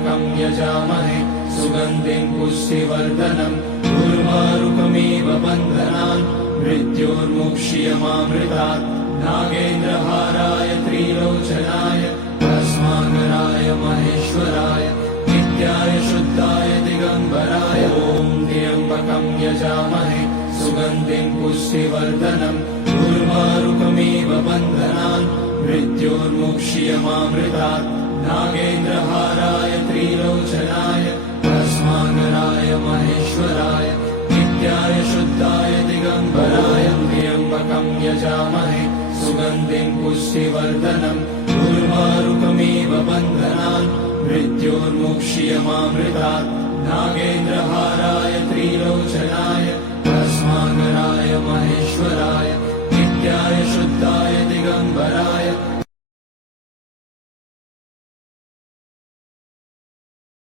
त्र्यम्बकं यजामहे सुगन्धिं पुष्टिवर्धनम् उर्वारुकमिव बन्धनान् मृत्योर्मुक्ष्यमामृतात् नागेन्द्रहाराय त्रिलोचनाय भस्माकराय महेश्वराय नित्याय शुद्धाय दिगम्बराय ॐ त्र्यम्बकं यजामहे सुगन्धिं पुष्टिवर्धनम् उर्वारुकमिव बन्धनान् मृत्योर्मुक्ष्यमामृतात् नागेन्द्रहाराय त्रिलोचनाय भस्माकराय महेश्वराय नित्याय शुद्धाय दिगम्बराय त्र्यम्बकं यजामहे सुगन्धिं पुष्टिवर्धनम् उर्वारुकमिव बन्धनान् मृत्योर्मुक्ष्यमामृतात् नागेन्द्रहाराय त्रिलोचनाय भस्माकराय महेश्वराय नित्याय शुद्धाय दिगम्बराय